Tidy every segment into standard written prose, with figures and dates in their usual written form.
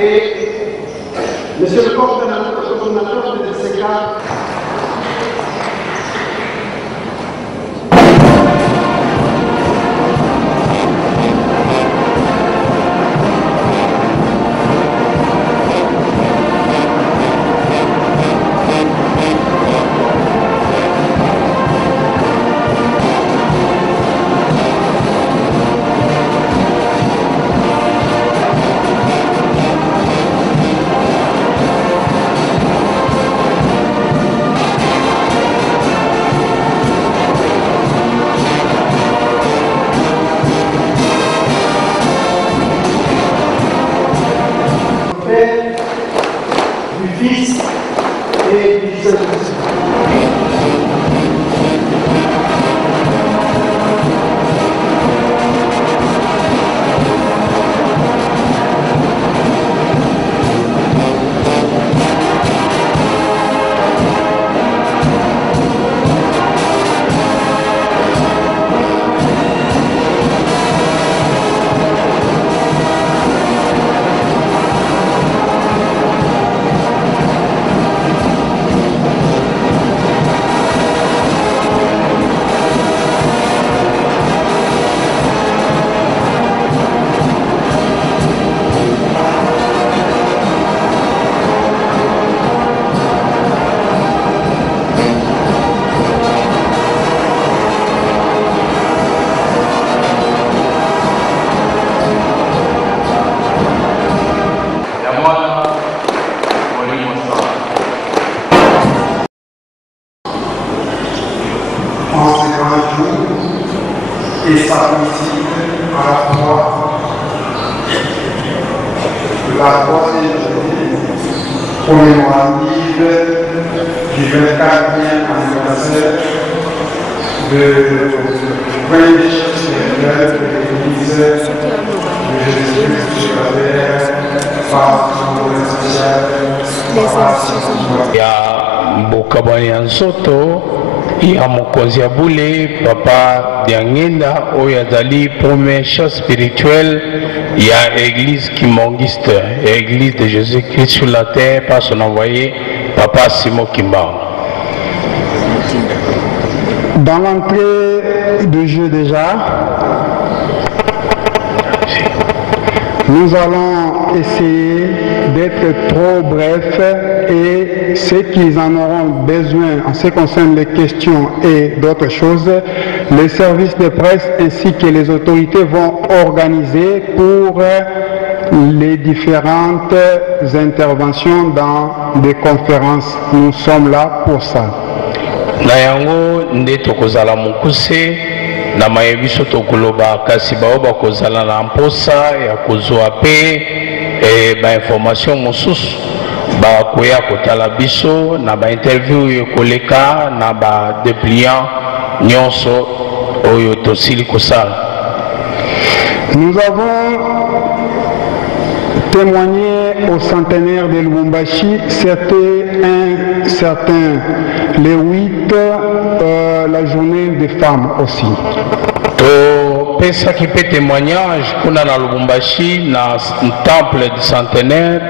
et monsieur le coordonnateur de DCK. Du Fils et du Saint-Esprit. Et s'applique à la fois la troisième journée commémorative du 24e anniversaire de premier chef spirituel de l'Église de Jésus-Christ sur la terre par son spécial. Ya Mbokabani Ansoto ya mokonzi ya bule papa Diangenda oyo azali premier chef spirituel ya église kimongiste ya église de Jésus-Christ sur la terre par son envoyé papa Simon Kimbangu. Dans l'entrée de jeu déjà, nous allons essayer d'être trop brefs et ceux qui en auront besoin en ce qui concerne les questions et d'autres choses, les services de presse ainsi que les autorités vont organiser pour les différentes interventions dans des conférences. Nous sommes là pour ça. Nayango ndeto kozala mukuse na mayebiso tokoloba kasi bao bakozala na mposa ya kozwa pe ba information mosusu ba koya kotala biso na ba interview koleka na ba dépliant nyonso oyo tosili kosala. Nous avons témoigné au centenaire de Lubumbashi, c'était un certain le 8 la journée des femmes aussi. To pesa qui peut témoignage kuna na Lubumbashi na temple du centenaire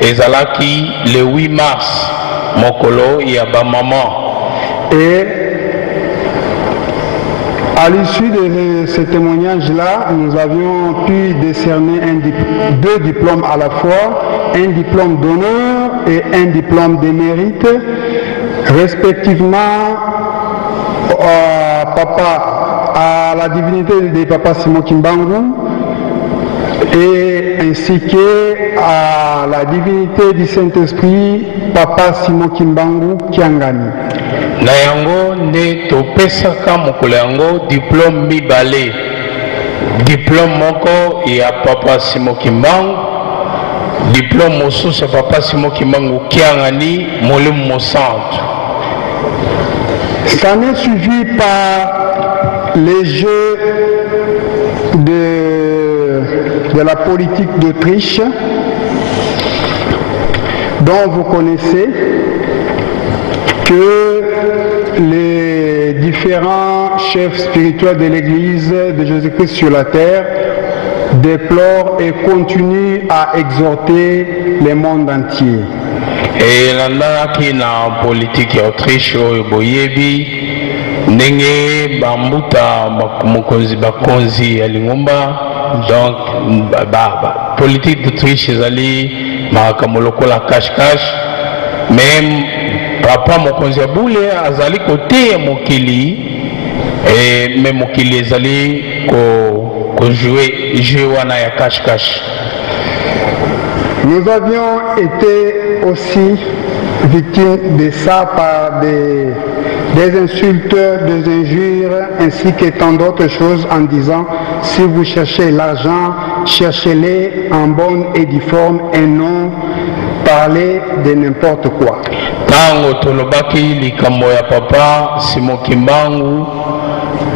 ezalaki le 8 mars mokolo ya ba maman. Et à l'issue de ce témoignage-là, nous avions pu décerner deux diplômes à la fois, un diplôme d'honneur et un diplôme de mérite, respectivement à la divinité de Papa Simon Kimbangu et ainsi qu'à la divinité du Saint-Esprit Papa Simon Kimbangu Kiangani. Na yango nde topesaka mokolo yango diplôme mibale, diplôme moko ya Papa Simon Kimbangu, diplôme mosusu ya Papa Simon Kimbangu Kiangani Molimo Mosantu. Ça n'est suivi par les jeux de la politique d'Autriche dont vous connaissez que les différents chefs spirituels de l'Église de Jésus-Christ sur la terre déplorent et continuent à exhorter le monde entier. Et là qui na politique ya Autriche oyo boyebi ndenge bambuta mokonzi bakonzi ya lingomba donc politique d'Autriche ezali makambo lokola cache même papa mokonzi ya bule azali kote ya mokili et même mokili ezali ko jouer wana ya cache. Nous avions été aussi victimes de ça par des insultes, des injures, ainsi que tant d'autres choses en disant si vous cherchez l'argent, cherchez-le en bonne et due forme et non parler de n'importe quoi. Tango tolobaki likambo ya papa Simon Kimbangu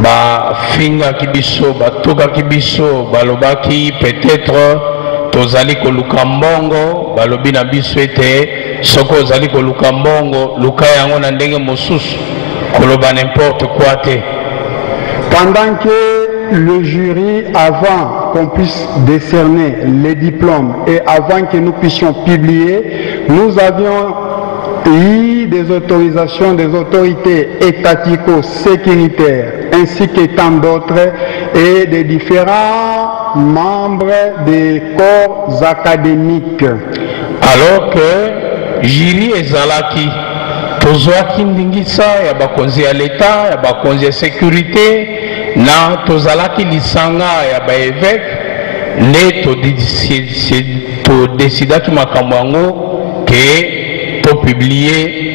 ba finga kibiso batoka kibiso balobaki peut-être tozali koluka mbongo balobi na biso ete soko ozali koluka mbongo luka yango na ndenge mosusu koloba n'importe quoi te. Pendant que le jury, avant qu'on puisse décerner les diplômes et avant que nous puissions publier, nous avions eu des autorisations des autorités étatico-sécuritaires ainsi que tant d'autres et des différents membres des corps académiques. Alors que jury ezalaki tozwaki ndingisa ya bakonzi ya l'État ya bakonzi ya sécurité na tozalaki lisanga ya baévêque nde todesidaki makambo yango ke topublie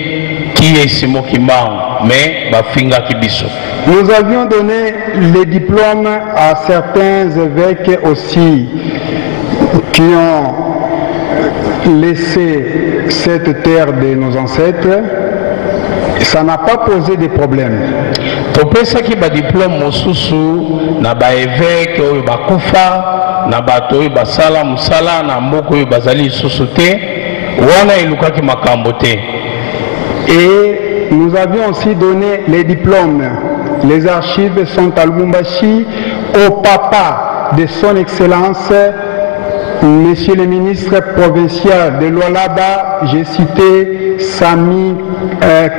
qui est Simon Kimbangu mais bafingaki biso. Nous avions donné les diplômes à certains évêques aussi qui ont laissé cette terre de nos ancêtres. Ça n'a pas posé de problème. Topesaki ba diplôme mosusu na ba évêque oyo bakufa na bato oyo basala musala na mboko oyo bazali susu te wana elukaki makambo te. Et nous avions aussi donné les diplômes. Les archives sont à Lubumbashi au papa de son excellence Monsieur le ministre provincial de Lualaba, j'ai cité Sami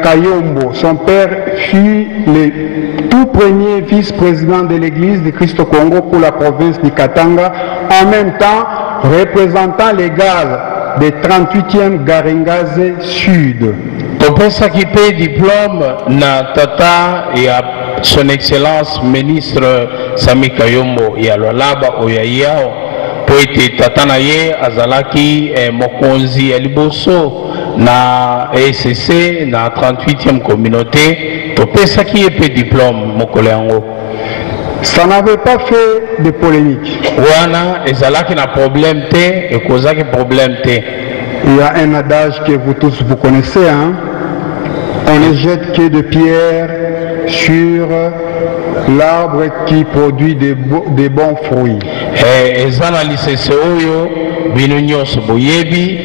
Kayombo. Son père fut le tout premier vice-président de l'église de Christ au Congo pour la province du Katanga, en même temps représentant légal des 38e Garingaze Sud. Topesa qui paye diplôme na tata et à son excellence ministre Sami Kayombo ya Lualaba Oyayao. Poete tatana ye azalaki mokonzi ya liboso na ECC na 38e communauté topesaki ye pe diplôme mokolo yango. Ça n'avait pas fait de polémique. Wana ezalaki na problème te ekozaki problème te. Il y a un adage que vous tous vous connaissez, hein? On ne jette que de pierres sur l'arbre qui produit des bons fruits. Ezana lisese oyo bino nyonso boyebi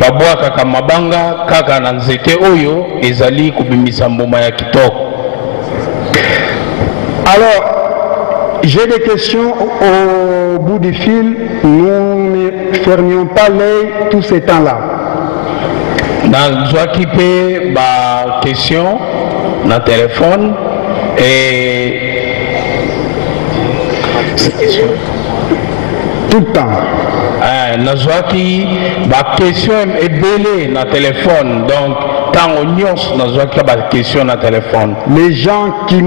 babwaka ka mabanga kaka na nzete oyo ezali kubimisa mbuma ya kitoko. Alors, j'ai des questions au bout du fil. Nous ne fermions pas l'œil tout ce temps-là. Nazwaki pe ba question na téléphone et tout le temps. Nazwaki ba question ebele na téléphone donc tant nyonso nazwaki ba question na téléphone. Les gens qui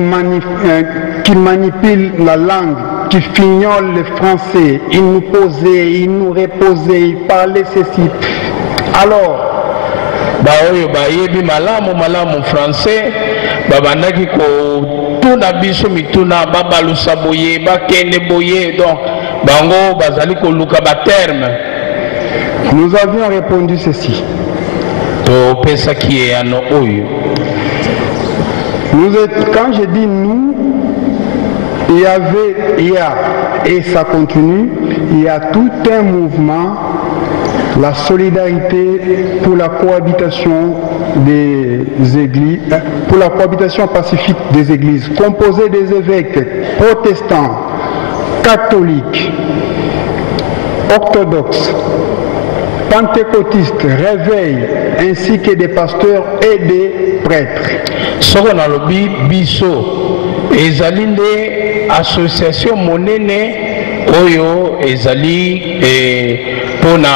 manipulent la langue, qui fignolent le français, ils nous posaient, ils nous reposaient, ils parlaient ceci. Alors ba oyo ba yebi malamu français babandaki ko tuna biso mituna babalusa boye bakende boye donc bango bazali ko luka ba terme. Nous avions répondu ceci. To pesa qui est ano oyo. Quand je dis nous, il y a et ça continue, il y a tout un mouvement, la solidarité pour la cohabitation des églises, pour la cohabitation pacifique des églises, composée des évêques protestants, catholiques, orthodoxes, pentecôtistes, réveil, ainsi que des pasteurs et des prêtres. Soko na lobi biso ezali nde association monene oyo ezali pona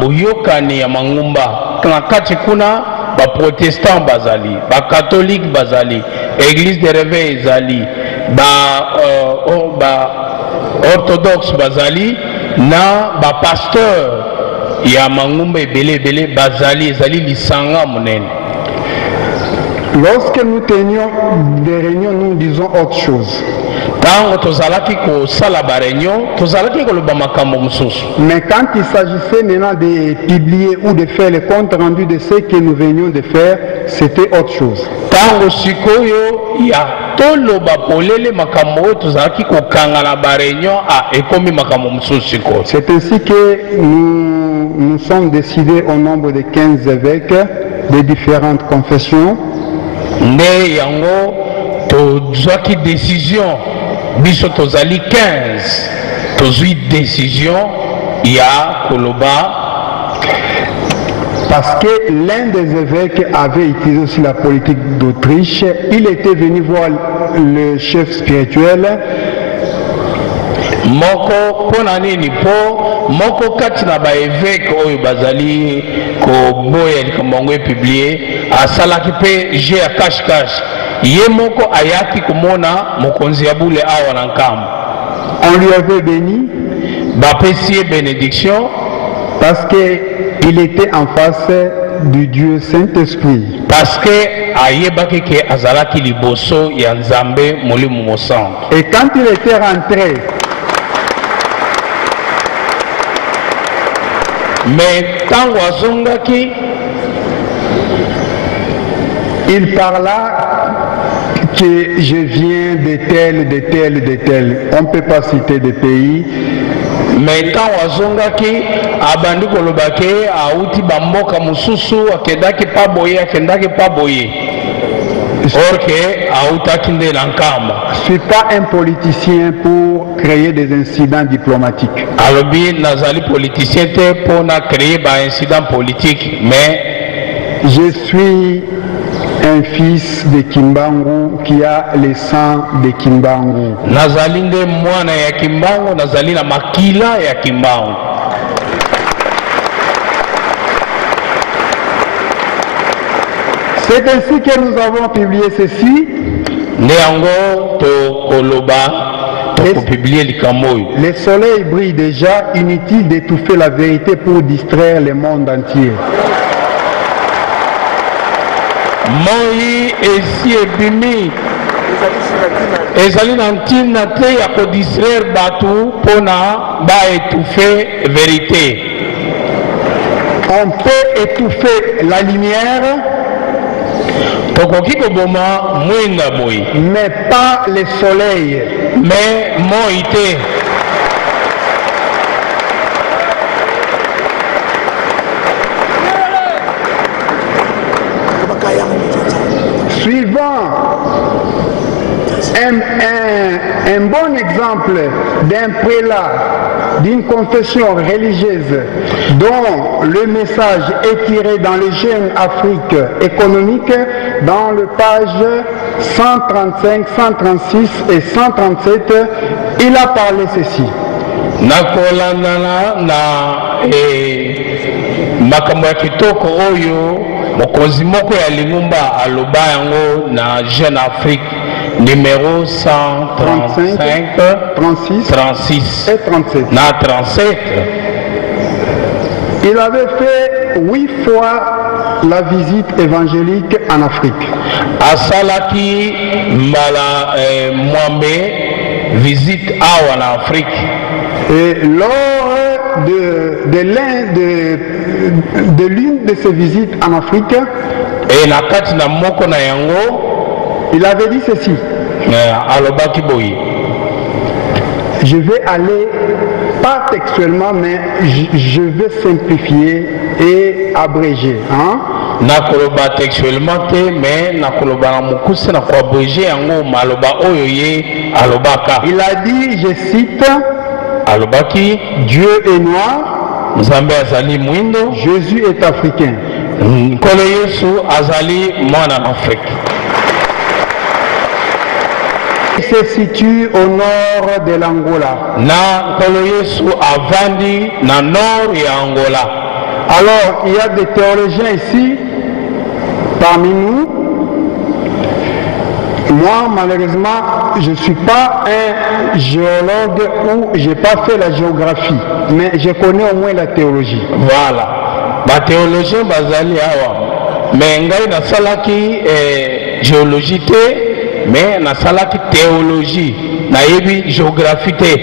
boyokani ya mangumba na kati kuna ba protestant bazali, ba catholique bazali, église de réveil ezali, ba orthodoxe bazali na ba pasteur ya mangumba ebele bazali ezali lisanga monene. Lorsque nous tenions des réunions, nous disons autre chose. Mais quand il s'agissait maintenant de publier ou de faire le compte rendu de ce que nous venions de faire, c'était autre chose. C'est ainsi que nous sommes décidés au nombre de 15 évêques de différentes confessions. Nde yango tozwaki décision biso tozali 15 tozwi décision ya koloba parce que l'un des évêques avait utilisé aussi la politique d'Autriche. Il était venu voir le chef spirituel. Moko pona nini po moko kati na ba évêque oyo bazali ko boya likambo publié asalaki pe je ya cash ye moko ayaki komona mokonzi ya bule awa na nkambo. On lui avait béni bapesi bénédiction parce que il était en face du Dieu Saint-Esprit. Parce que ayebaki ke azalaki liboso ya Nzambe Molimo Mosantu. Et quand il était rentré, mais tango azongaki, il parla que je viens de tel. On ne peut pas citer des pays. Mais tango azongaki abandi kolobake auti bamboka mususu akedaki pa boye. Or que autaki nde na nkamba. Je ne suis pas un politicien pour créer des incidents diplomatiques. Alobi nazali politicien te pour créer des incidents politiques, mais je suis un fils de Kimbangu qui a le sang de Kimbangu. Nazali nde mwana ya Kimbangu, nazali na makila ya Kimbangu. C'est ainsi que nous avons publié ceci. Le soleil brille déjà, inutile d'étouffer la vérité pour distraire le monde entier. Moi esi ebimi ezali na ntina te ya ko distraire batu pona ba étouffer vérité. On peut étouffer la lumière, mais pas le soleil. Mais moïté. Suivant un bon exemple d'un prélat d'une confession religieuse dont le message est tiré dans le Jeune Afrique économique dans le page 135, 136 et 137, il a parlé ceci. Mokonzi moko ya lingumba aloba yango na Jeune Afrique numéro 135, 36 et 37. Na 37. Il avait fait 8 fois la visite évangélique en Afrique. Asalaki mbala mwambe visite awa na Afrique. Et lors de l'une de ses visites en Afrique, et na kati na moko na yango, il avait dit ceci. Alobaki boyi. Je vais aller, pas textuellement, mais je vais simplifier et abréger. Hein? Nakoloba textuellement te, mais nakoloba na mukuse na ko abréger yango maloba oyo ye alobaka. Il a dit, je cite, alobaki Dieu est noir, nzambe azali mwindo, Jésus est africain. nkolo yesu azali mwana na Afrique. Il se situe au nord de l'Angola. Na nkolo yesu avandi na nord ya Angola. Alors, il y a des théologiens ici, parmi nous. Moi, malheureusement, je ne suis pas un géologue ou je n'ai pas fait la géographie, mais je connais au moins la théologie. Voilà. Ba théologien bazali awa. Mais ngai na salaki géologie te, mais na salaki théologie, na yebi géographie te.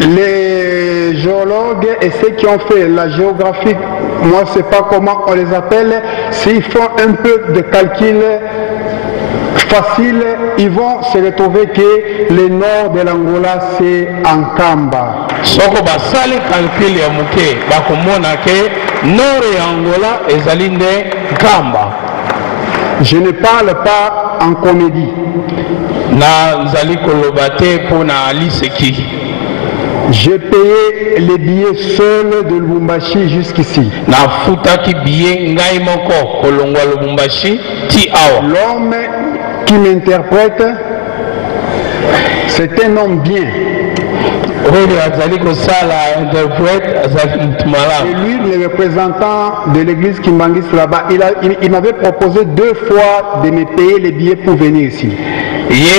Les géologues et ceux qui ont fait la géographie, moi je ne sais pas comment on les appelle, s'ils font un peu de calcul facile, ils vont se retrouver que le nord de l'Angola c'est Ankamba. Soko basali calcul ya muke bakomona ke nord ya Angola ezali nde Nkamba. Je ne parle pas en comédie. Na nzali koloba te pona liseki. J'ai payé les billets seuls de Lubumbashi jusqu'ici. Na futaki billet ngai moko kolongwa Lubumbashi ti awa. L'homme qui m'interprète, c'est un homme bien. Et lui, le représentant de l'église Kimbangis là-bas, il m'avait proposé 2 fois de me payer les billets pour venir ici. Je lui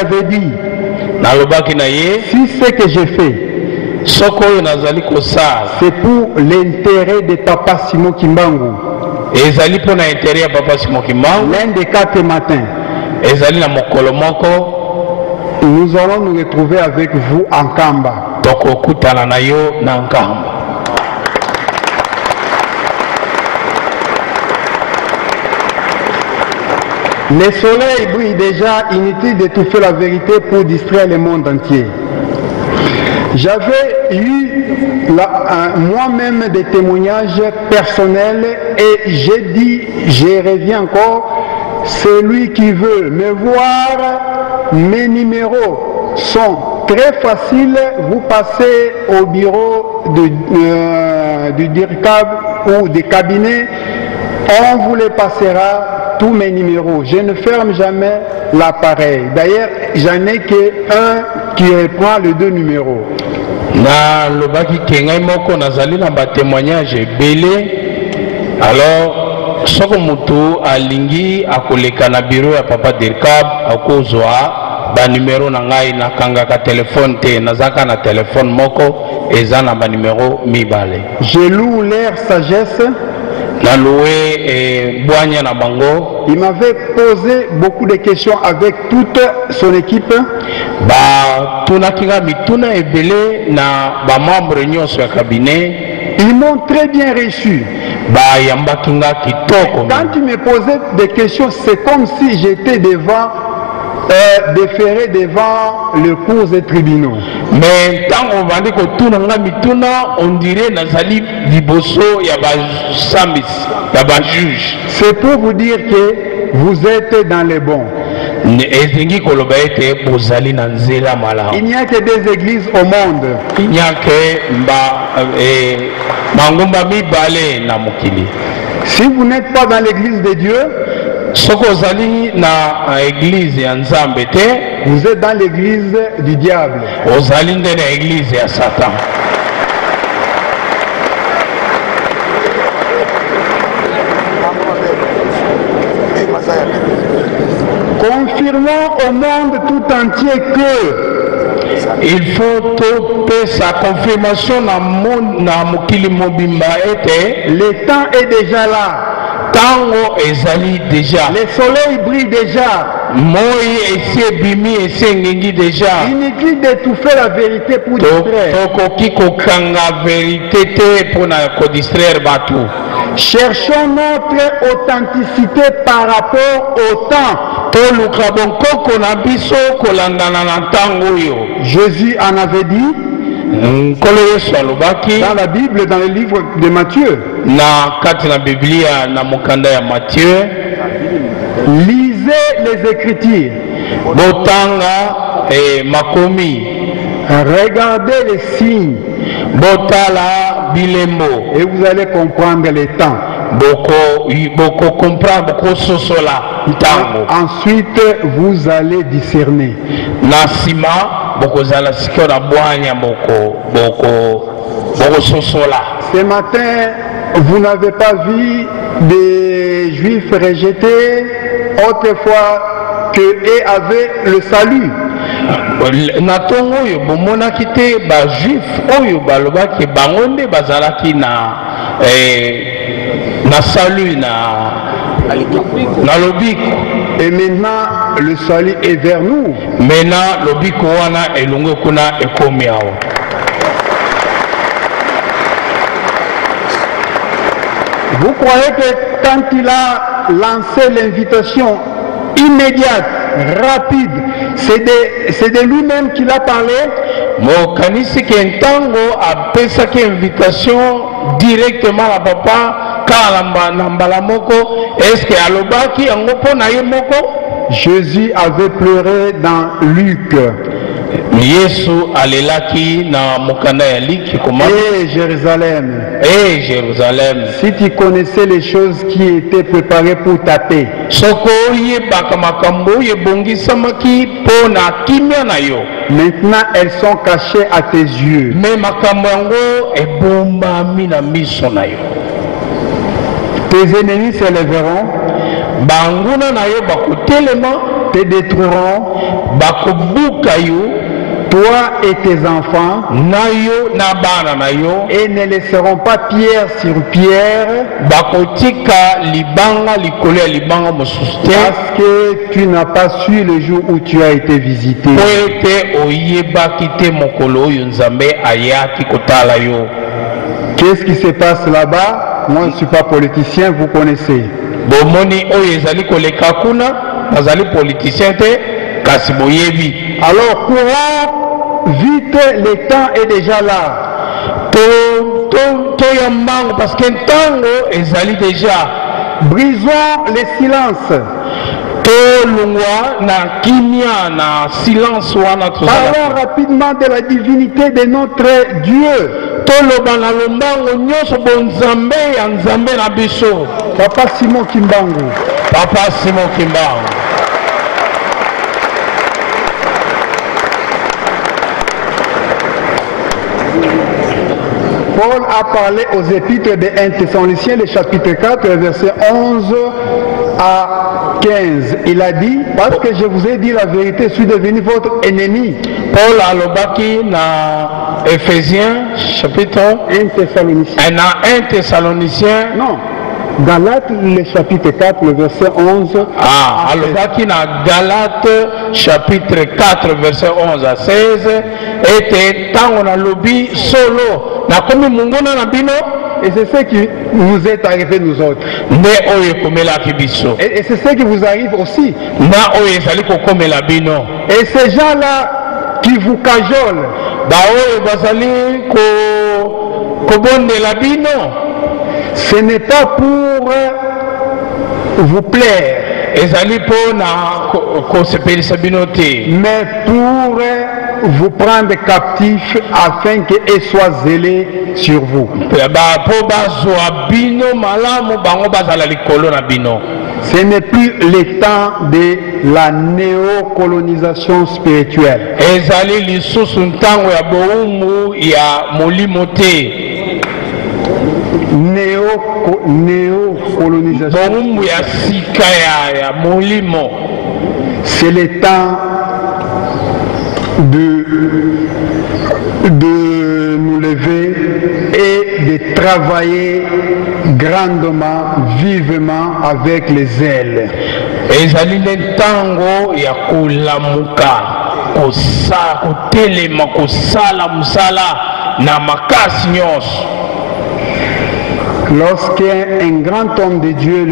avais dit, si ce que j'ai fait, c'est pour l'intérêt de Papa Simon Kimbangu, l'un des 4 matins, nous allons nous retrouver avec vous en Kamba. Le soleil brille déjà, inutile d'étouffer la vérité pour distraire le monde entier. J'avais eu moi-même des témoignages personnels et j'ai dit, je reviens encore, celui qui veut me voir, mes numéros sont très faciles, vous passez au bureau du DIRCAB ou des cabinets, on vous les passera. Tous mes numéros, je ne ferme jamais l'appareil. D'ailleurs, j'en ai qu'un qui reprend les 2 numéros. Na lobaki kengai moko nazali na ba témoignage belé. Alors soko mutu alingi akoleka na bureau ya Papa Dirkab akozwa ba numéro na ngai na kanga ka téléphone te nazaka na téléphone moko eza na ba numéro mibale. Je loue leur sagesse. Il m'avait posé beaucoup de questions avec toute son équipe. Ils m'ont très bien reçu. Quand ils me posaient des questions, c'est comme si j'étais déféré devant le cours des tribunaux. Mais tant on va dire que on dirait nazali liboso yaba juge. C'est pour vous dire que vous êtes dans les bons. Il n'y a que 2 églises au monde. Il n'y a que mangumba mibale na mukili. Si vous n'êtes pas dans l'église de Dieu, vous êtes dans l'église du diable. Confirmons au monde tout entier que il faut topper sa confirmation na mokili mobimba ete le temps est déjà là. Tango ezali déjà. Le soleil brille déjà. Moi esi bimi esi ngengi déjà. Inutile d'étouffer la vérité pour distraire. Tokoki kokanga vérité te pour na ko distraire batu. Cherchons notre authenticité par rapport au temps. Jésus en avait dit dans la Bible, dans le livre de Matthieu. Lisez les Écritures. Botanga makomi. Regardez les signes. Botala bilembo. Et vous allez comprendre les temps. Boko comprendre, boko sosola tango. Ensuite, vous allez discerner. Nasima boko zala sikyo na bwanya boko sosola. Ce matin, vous n'avez pas vu des Juifs rejetés autrefois que eux avaient le salut. Na tongo oyo bomonaki te ba juif oyo balobaki bango nde bazalaki na salut na lobiko. Et maintenant le salut est vers nous. Maintenant lobiko wana elongo kuna ekomi awo. Vous croyez que quand il a lancé l'invitation immédiate, rapide, c'est de lui-même qu'il a parlé? Mo kanisi kentango a pesaki invitation directement à papa kalamba nambala moko, est-ce que alobaki yango pona ye moko? Jésus avait pleuré dans Luc. Yesu alelaki na mokanda ya liki koma. Jérusalem. Jérusalem. Si tu connaissais les choses qui étaient préparées pour ta paix. Soko yebaka makambo yebongisamaki pona kimia na yo. Maintenant elles sont cachées à tes yeux. Mais makambo yango ebombami na miso na yo. Tes ennemis se lèveront. Banguna na yo bakotelema. Te détruiront. Bakobuka yo. Toi et tes enfants, nayo na bana nayo, et ne laisseront pas pierre sur pierre, bakotika libanga likolo libanga mosuste, parce que tu n'as pas su le jour où tu as été visité. Poete oyebaki te mokolo oyo Nzambe ayaki kotala yo. Qu'est-ce qui se passe là-bas? Moi je ne suis pas politicien, vous connaissez. Bomoni oyo ezali koleka kuna, nazali politicien te, kasi boyebi. Alors courant vite, le temps est déjà là. Parce que le temps est déjà. Brisons les silences. Parlons rapidement de la divinité de notre Dieu. Papa Simon Kimbangu. Papa Simon Kimbangu. Paul a parlé aux épîtres des 1 Thessaloniciens, le chapitre 4, verset 11 à 15. Il a dit, parce que je vous ai dit la vérité, je suis devenu votre ennemi. Paul a lobaki na Éphésiens, chapitre 1 Thessaloniciens. 1 Thessaloniciens. Non. Galates, le chapitre 4, le verset 11. Ah, alobaki na Galates, chapitre 4, verset 11 à 16. Et tango na lobi solo. Na komi mungona na bino. Et c'est ce qui nous est arrivé nous autres. Et c'est ce qui vous arrive aussi. Et ces gens-là qui vous cajolent, ce n'est pas pour vous plaire, mais pour vous prendre captif afin qu'ils soient zélés sur vous. Ce n'est plus le temps de la néocolonisation spirituelle. Néocolonisation. C'est le temps de nous lever et de travailler grandement, vivement avec les ailes. Lorsqu'un grand homme de Dieu,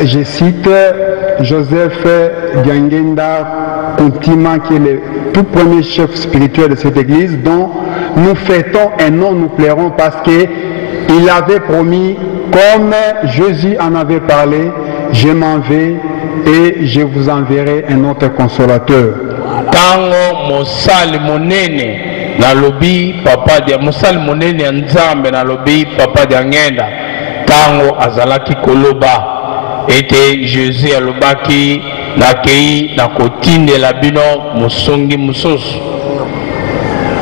je cite Joseph Gangenda Kuntima, qui est le tout premier chef spirituel de cette église, dont nous fêtons et non nous plairons, parce qu'il avait promis, comme Jésus en avait parlé, je m'en vais et je vous enverrai un autre consolateur. Tango mosali monene na lobi papa dia mosali monene nzambe na lobi papa dia ngenda tango azalaki koloba ete Jésus alobaki na kei na kotindela bino musongi mususu.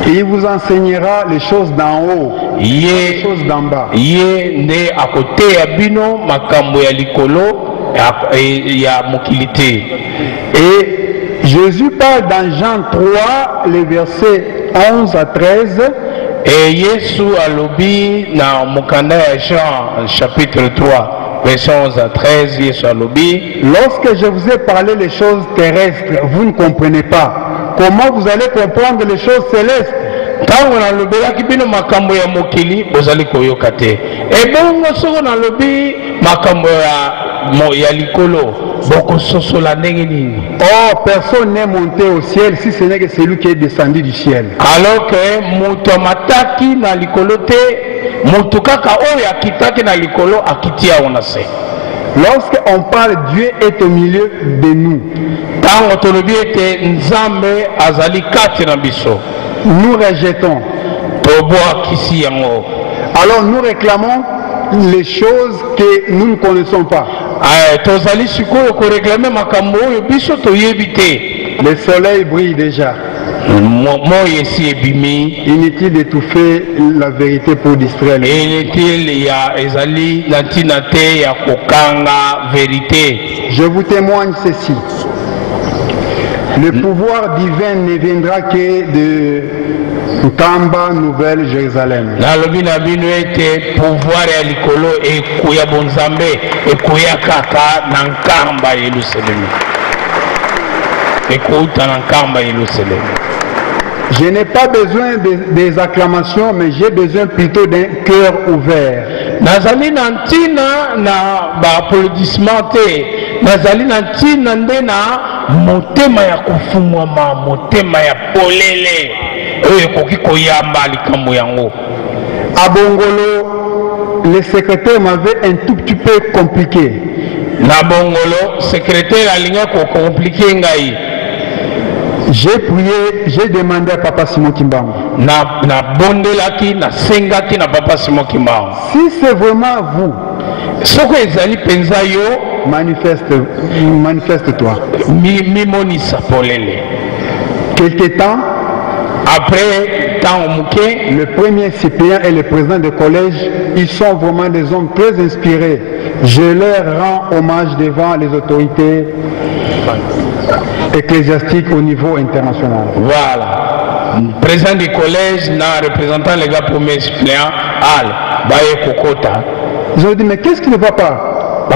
Il vous enseignera les choses d'en haut, les choses d'en bas. Ye nde akote ya bino makambo ya likolo ya mokilité. Et Jésus parle dans Jean 3, les versets 11 à 13. Et Yesu alobi na mokanda ya Jean chapitre 3 verset 11 à 13 Yesu alobi, lorsque je vous ai parlé les choses terrestres, vous ne comprenez pas. Comment vous allez comprendre les choses célestes? Tango na lobelaki bino makambo ya mokili bozali koyoka te. Ebongo soko na lobi makambo ya likolo bokososola ndenge nini? Oh, personne n'est monté au ciel si ce n'est que celui qui est descendu du ciel. Alors que mutu mataki na likolo te, mutu kaka oyo akitaki na likolo akitia ona se. Lorsqu'on parle Dieu est au milieu de nous. Tango tolobi ete nzambe azali kati na biso. Nous rejetons. Alors nous réclamons les choses que nous ne connaissons pas. Le soleil brille déjà. Inutile d'étouffer la vérité pour distraire les gens. Je vous témoigne ceci. Le pouvoir divin ne viendra que de Nkamba, Nouvelle Jérusalem. Je n'ai pas besoin des acclamations, mais j'ai besoin plutôt d'un cœur ouvert. Nazali nantina na ba applaudissement te, nazali nantina ndena motema ya kufumwa motema ya polele oyo koki koyamba likambo yango. À Bongolo, le secrétaire m'avait un tout petit peu compliqué. Na Bongolo, secrétaire alinga ko compliqué ngai. J'ai prié, j'ai demandé à Papa Simon Kimbangu. Na bondelaki, na sengaki na Papa Simon Kimbangu. Si c'est vraiment vous, soko ezali penza yo, manifeste-toi. Mi monisa polele. Quelque temps après, le premier suppléant et le président du collège, ils sont vraiment des hommes très inspirés. Je leur rends hommage devant les autorités ecclésiastiques au niveau international. Voilà. Président du collège, représentant les gars premier suppléant, Al, Baye Kokota. Ils ont dit, mais qu'est-ce qui ne va pas?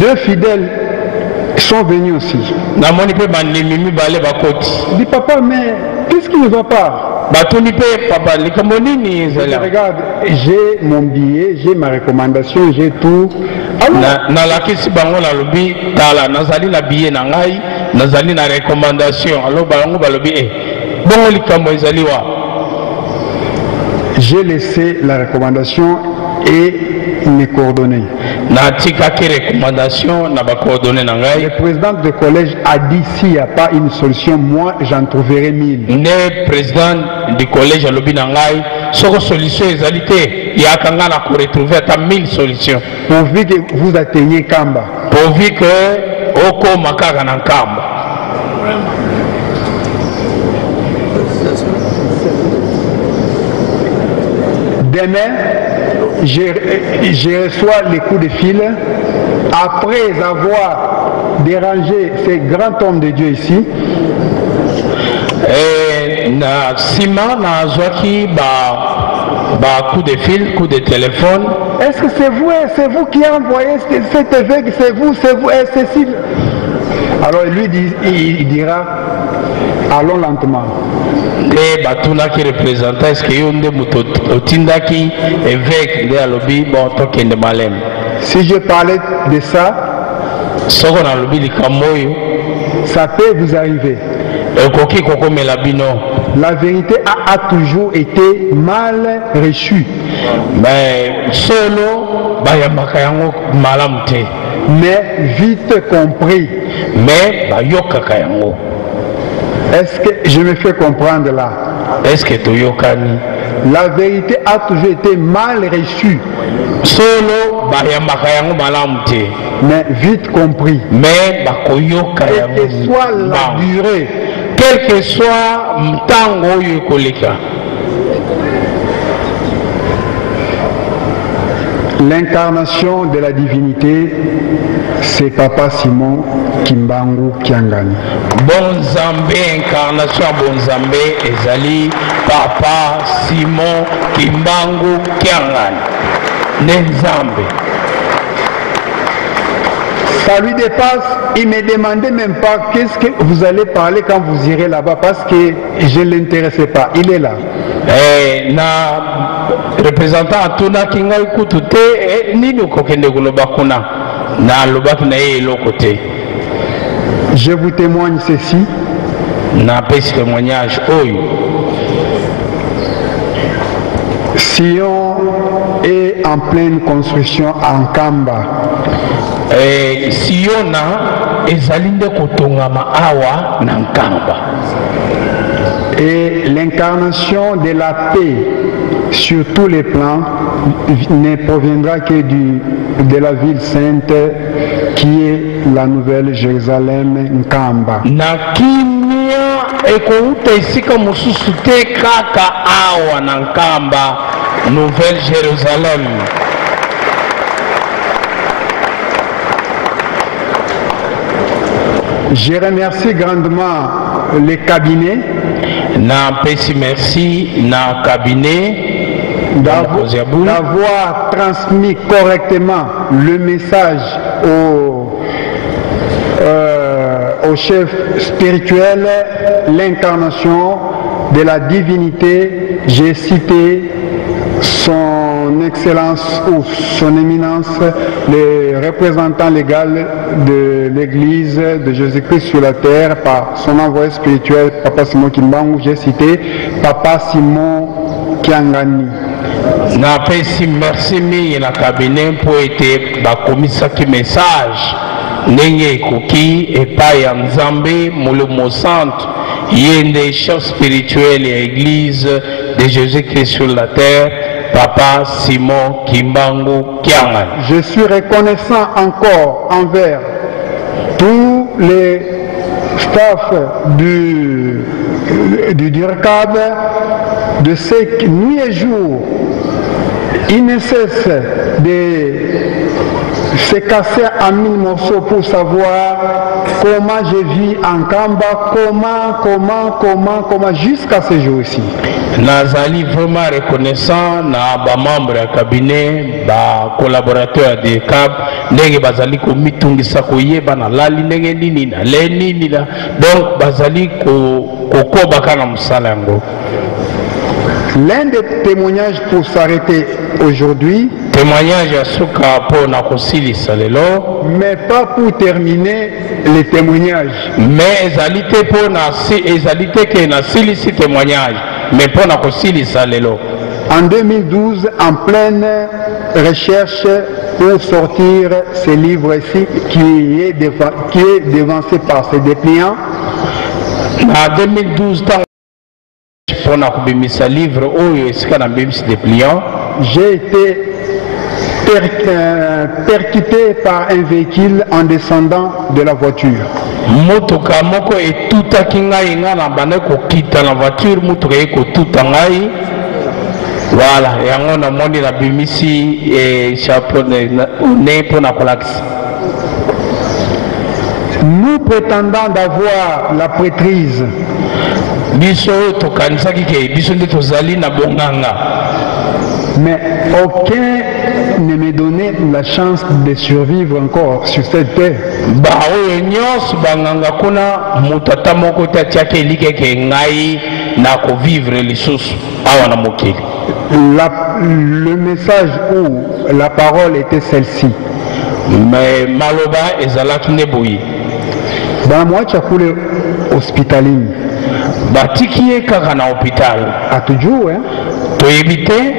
Deux fidèles sont venus aussi. Il dit, papa, mais qu'est-ce qui ne va pas? Regarde, j'ai mon billet, j'ai ma recommandation, j'ai tout. J'ai laissé la recommandation et mes coordonnées. Le président du collège a dit s'il n'y a pas une solution, moi j'en trouverai 1000. Le président du collège a dit solution il y a 1000 solutions. Pourvu que vous atteigniez Kamba. Pourvu que Oko Makara na Kamba. Demain, je reçois les coups de fil après avoir dérangé ces grands hommes de Dieu ici. Na sima na zwaki ba coup de fil, coup de téléphone. Est-ce que c'est vous qui avez envoyé cet évêque, c'est vous, Cécile? Alors lui il dira, allons lentement. Et batuna qui représente, est-ce que yon de mutotindaki évêque de alobi bon token de malem. Si je parlais de ça, soko na alobi likamoyo, ça peut vous arriver. Koki koko melabino. La vérité a toujours été mal reçue. Mais solo bayambaka yango malamu te, mais vite compris. mais bayokaka yango. Est-ce que je me fais comprendre là? Est-ce que toyokani? La vérité a toujours été mal reçue, solo bayambaka yango malamu te, mais vite compris. mais bakoyoka yango. Quelle que soit la durée, quel que soit mtango oyo ekoleka. L'incarnation de la divinité, c'est Papa Simon Kimbangu Kiangani. Bonzambe, incarnation à Bonzambe, ezali Papa Simon Kimbangu Kiangani. Nenzambe. Ça lui dépasse, il ne me demandait même pas qu'est-ce que vous allez parler quand vous irez là-bas parce que je ne l'intéressais pas. Il est là. Na représentant tuna kinga ikutu te nini ukokende kuloba kuna na lobaki na yeye eloko te. Je vous témoigne ceci. Na pesi témoignage oyo. Sion est en pleine construction en Kamba. Siona ezali nde kotongama awa na Nkamba. Et l'incarnation de la paix sur tous les plans ne proviendra que de la ville sainte qui est la nouvelle Jérusalem Nkamba. Na kimia ekouta esika mosusu te kaka awa na Nkamba, nouvelle Jérusalem. Je remercie grandement les cabinets na pesi merci na cabinet d'avoir transmis correctement le message au chef spirituel, l'incarnation de la divinité. J'ai cité son excellence ou son éminence, le représentant légal de l'église de Jésus-Christ sur la terre par son envoyé spirituel, Papa Simon Kimbangu. J'ai cité Papa Simon Kiangani. Na pesi merci mingi na cabinet pour ete bakomisaki message ndenge ekoki epai ya Nzambe Mulumo Centre yende chef spirituel ya église de Jésus-Christ sur la terre, Papa Simon Kimbangu Kiangani. Je suis reconnaissant encore envers tous les staffs du DURCAB de ceux qui, nuit et jour, ils ne cessent de se casser en mille morceaux pour savoir comment je vis en Kamba, comment, jusqu'à ce jour-ci. Nazali vraiment reconnaissant na ba membre ya cabinet, ba collaborateur de CAB, ndenge bazali ko mitungisa ko yeba na lali ndenge nini na le nini la, donc bazali ko kobaka na musala yango. L'un des témoignages pour s'arrêter aujourd'hui, témoignage à Souka pour na kosilisa lelo, mais pas pour terminer les témoignages. Mais ezalité pour na ezalité que na silisi témoignage, mais pour na kosilisa lelo. En 2012, en pleine recherche pour sortir ce livre-ci qui est devancé par ses dépliants. En 2012, pour na kubimisa livre oyo esika na bimisi dépliant, j'ai été percuté par un véhicule en descendant de la voiture. Motoka moko etutaki ngai nga na bana kokita na voiture, motoka ekotuta ngai. Voilà, yango na moni na bimisi chapeau ne pour na kolakisa. Nous prétendons d'avoir la prêtrise. Biso tokanisaki ke biso nde tozali na bonganga. Mais aucun ne me donnait la chance de survivre encore sur cette terre. Ba oyo nyos banganga kuna mutata moko tatiake like ke ngai na ko vivre lisusu awa na mokili. Le message ou la parole était celle-ci. Mais maloba ezalaki neboyi. Ba mwacha kule hospitalini. Batiki kaka na hôpital. Atujue toyebite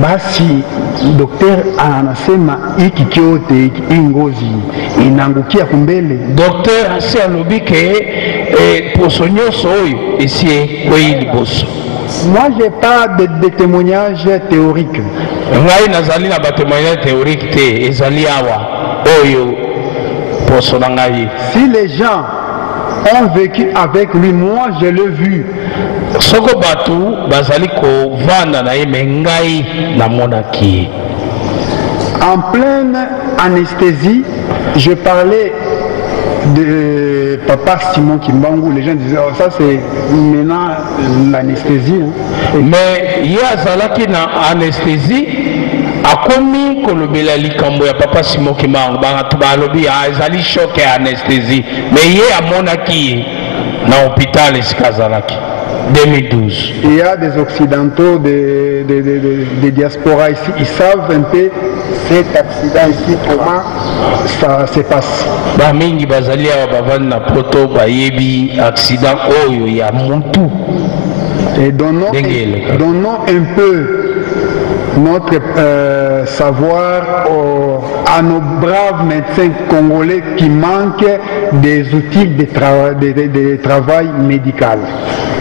basi Docteur anasema hiki kyote ingozi inangukia kumbele. Docteur asi alobike poso nyonso oyo esi kwei liboso. Moi j'ai pas de témoignages théoriques. Ngai nazali na ba témoignage théorique te ezali awa oyo poso na ngai. Si les gens ont vécu avec lui, moi je l'ai vu. Soko batu bazali ko vanda na ye ngai na monaki. En pleine anesthésie, je parlais de papa Simon Kimbangu. Les gens disaient, oh, ça c'est maintenant l'anesthésie. Mais il y a zalaki na anesthésie. Akomi kolobela likambo ya papa Simon Kimbangu. Bangatu balobi ezali choc ya anesthésie. Mais ye amonaki na hôpital esikazalaki. 2012. Il y a des occidentaux, des diasporas ici, ils savent un peu cet accident ici, comment ça se passe. Bamingi bazali awa bavandi na poto bayebi accident oyo ya mutu. Et donnons un peu notre savoir à nos braves médecins congolais qui manquent des outils de travail médical.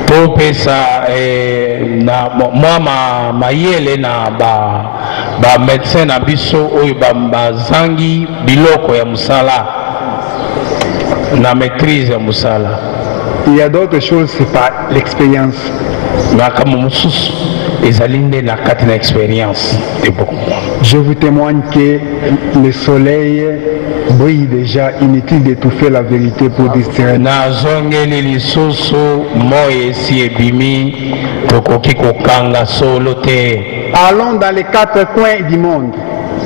Pour pesa na moi mayele na ba médecin na biso oyo bazangi biloko ya musala na maîtrise ya musala. Il y a d'autres choses, c'est pas l'expérience. Na kama mususu ezalinde na kati na expérience de beaucoup. Je vous témoigne que le soleil brille déjà, inutile d'étouffer la vérité pour distraire. Na zongeli lisusu moye si ebimi tokoki kokanga solo te. Allons dans les quatre coins du monde.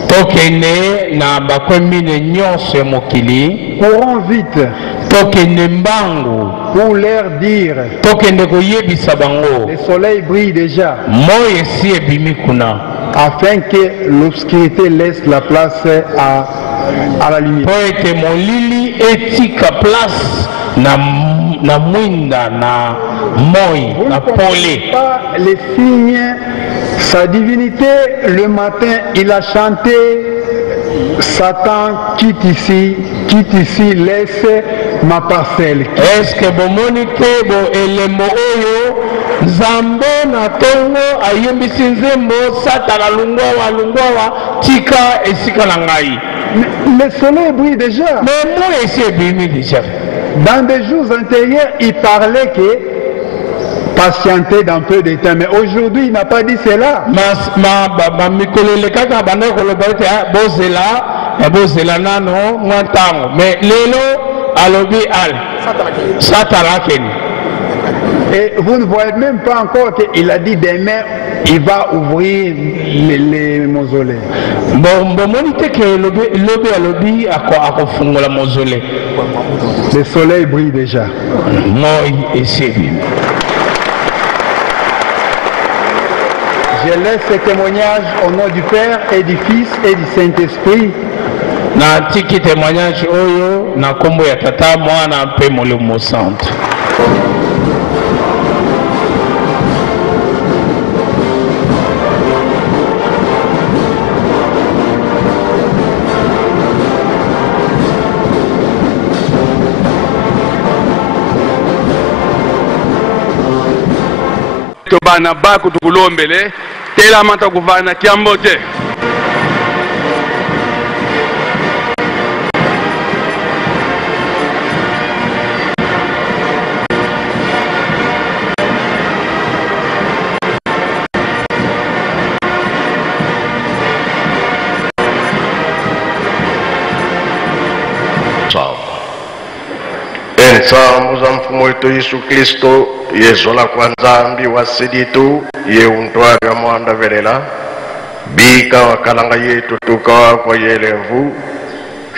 Tokene na bakwemine nyonso ya mokili. Courons vite. Tokene mbangu. Pour leur dire. Tokene koyebisa bango. Le soleil brille déjà. Moye si ebimi kuna. Afin que l'obscurité laisse la place à la lumière. Po ete molili etika place na mwinda na moi na pole. Pas les signes. Sa divinité, le matin, il a chanté Satan, quitte ici, laisse ma parcelle. Est-ce que vous monite bo elemo oyo Nzambe na tongo ayembisi nzembo Satana lungwawa tika esika na ngai. Le soleil brille déjà. Mais moi ici ebimi déjà. Dans des jours antérieurs, il parlait que patienter dans peu de temps, mais aujourd'hui il n'a pas dit cela. Et vous ne voyez même pas encore qu'il a dit demain il va ouvrir les mausolées. Le soleil brille déjà. Je laisse ce témoignage au nom du Père et du Fils et du Saint-Esprit. Na tiki témoignage oyo na kombo ya tata mwana mpe molimo santo. Bana baku tukulombele tela mata kuvana kiambote. Ensambu za mfumo wetu Yesu Kristo yezola kwa nzambi wa siditu ye untwaga mwanda velela bika wakalanga yetu tukawa kwa yelevu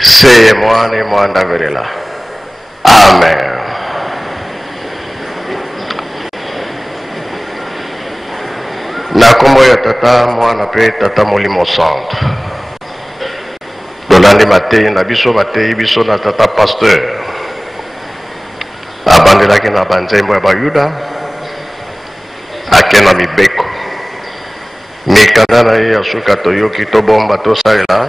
seye mwane mwanda velela. Amen. Na kombo ya tata mwana pe tata molimo santo dolandi matei na biso matei biso na tata pasteur abandelaki na banzembo ya bayuda ake na mibeko mikanda na ye ya suka toyoki tobomba tosalela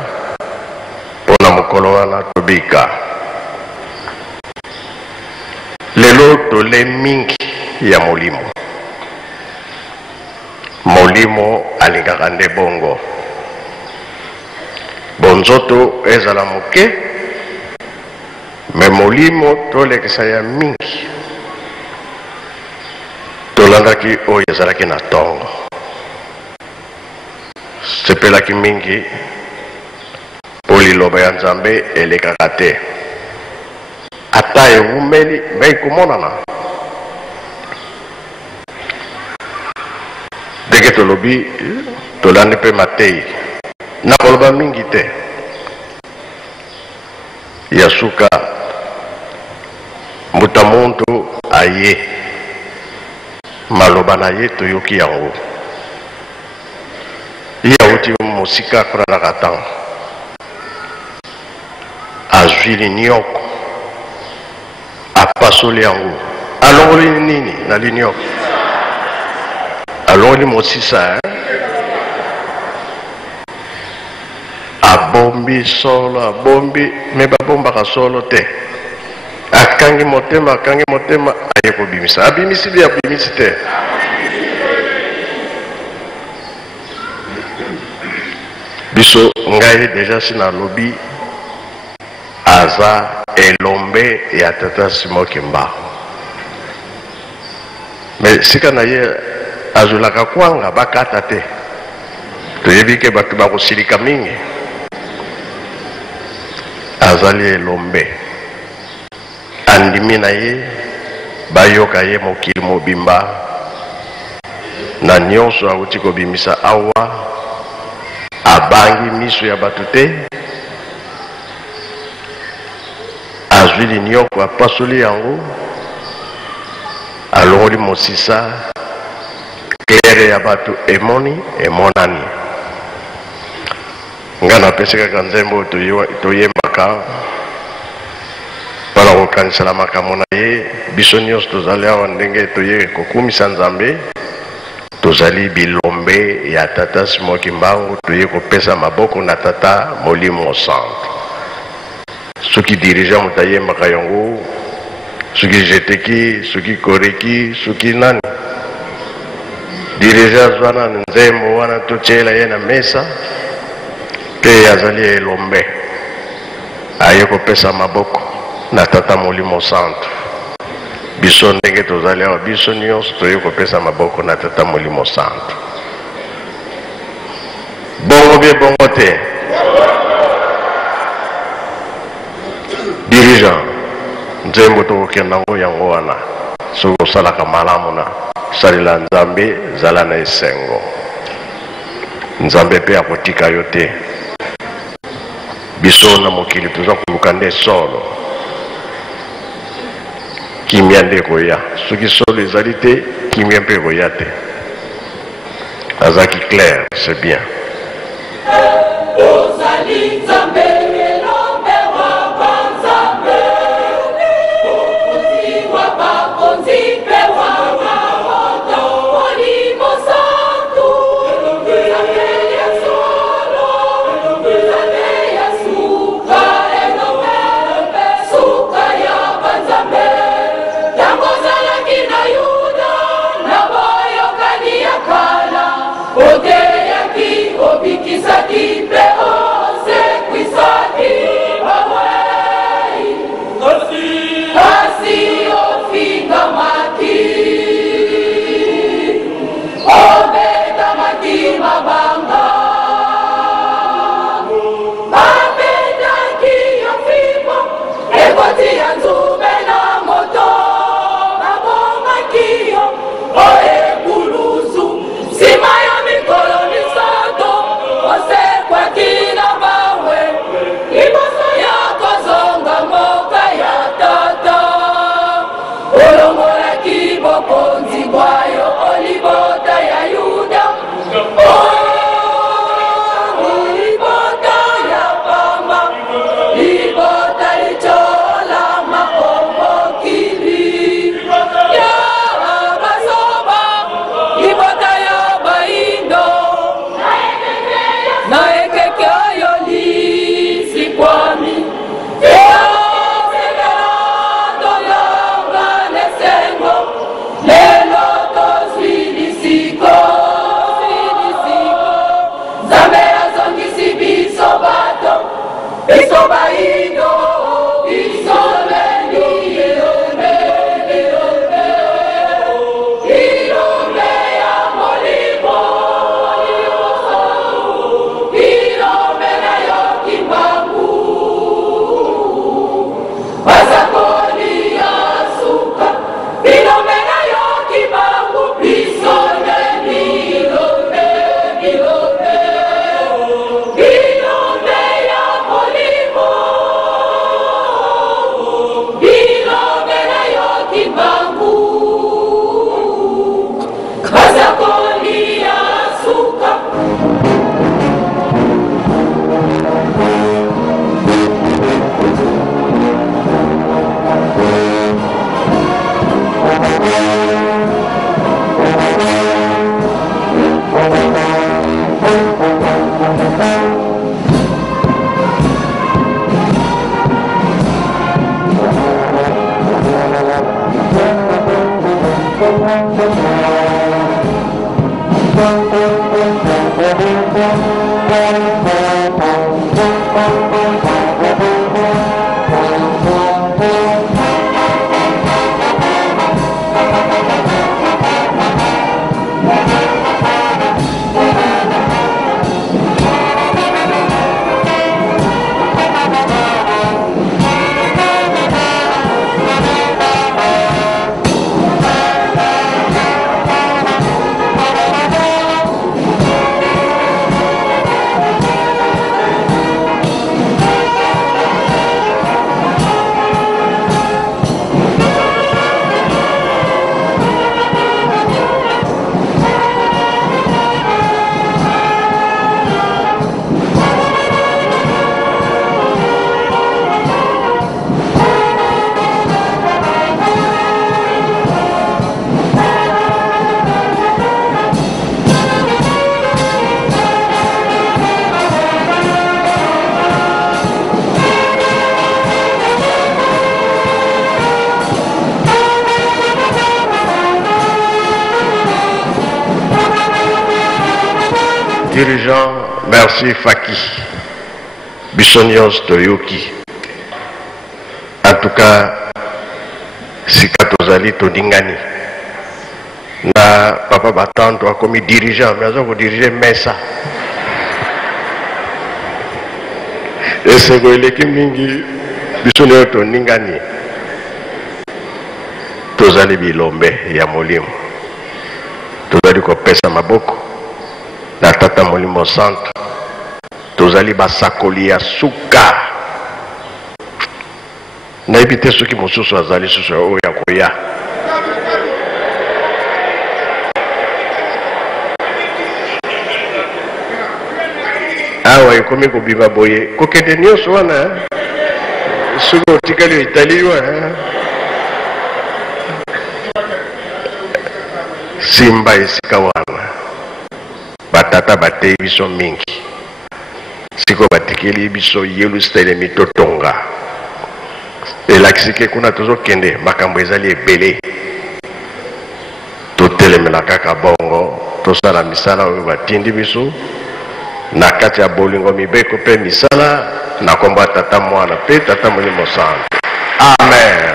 mpona mokolo wana tobika. Lelo tole mingi ya molimo. Molimo alingaka nde bongo. Bonzoto ezala moke, me molimo tolekisa ya mingi. Tolandaki oyo ezalaki na tongo. Sepelaki mingi po liloba ya Nzambe elekaka te. Ata ewumeli me ekomonana. Ndenge tolobi tolandi mpe Matei nakoloba mingi te. Ya suka mbuta muntu aye maloba na ye toyoki yango. Ye auti mosika kuna na katanga azwi linioko apasoli yango alongoli nini na linioko alongoli mosisa abombi solo abombi me babombaka solo te akangi motema aye kobimisa abimisi bi abimisi te biso ngai deja sina lobi aza elombe ya tata Simoki Mba. Me sika na ye azulaka kwanga bakata te. Toyebi ke batu bakosilika mingi. Azali elombe. Andimi na ye bayoka ye mokili mobimba. Na nyonso auti kobimisa awa abangi miso ya batu te. Azwi linioko apasoli yango alongoli mosisa klere ya batu emonani. Nga napesi kaka nzembo toyembaka mpona kokanisela makambo na ye. Biso nyonso tozali awa ndenge toye kokumisa Nzambe, tozali bilombe ya tata Simoki Mbangu, toye kopesa maboko na tata Molimo Centre. Soki dirigeant mutayembaka yango, soki jeteki, soki koreki, soki nani dirigeant zwana nzembo wana tochela ye na mesa pe azali elombe aye kopesa maboko na tata Molimo Centre. Biso ndenge tozali awa biso nyonso toye kopesa maboko na tata Molimo Centre. Bongo bie bongo te. Dirigeant nzembo tokokenda ngo yango wana soki osalaka malamu na salela Nzambe zala na esengo. Nzambe pe akotika yo te. Biso na mokili toza koluka nde solo. Kimia nde koya. Soki solo ezali te, kimia mpe koya te. Azaki clair, c'est bien. Dirigeant, merci Faki, Bissonios Toyoki. En tout cas, Sikatozali Todingani. Na papa Batanto a commis dirigeant, mais on va diriger Mesa. Et c'est que l'équipe Mingi, Bissonios Todingani. Tozali Bilombe, Yamolim. Tozali Kopesa Maboko. Na tata molimo centre tozali basakoli ya suka na ibite soki mosusu azali susu oyo ya koya awa ekomi kobiba boye kokende nyonso wana soki otikali italiwa simba esika wana batata batei biso mingi siko batikeli biso yelu style mitotonga elakisike kuna tozokende makambo ezali ebele totelemela kaka bongo tosala misala oyo batindi biso na kati ya bolingo mibeko mpe misala na kombo ya tata mwana mpe tata molimo santu amen.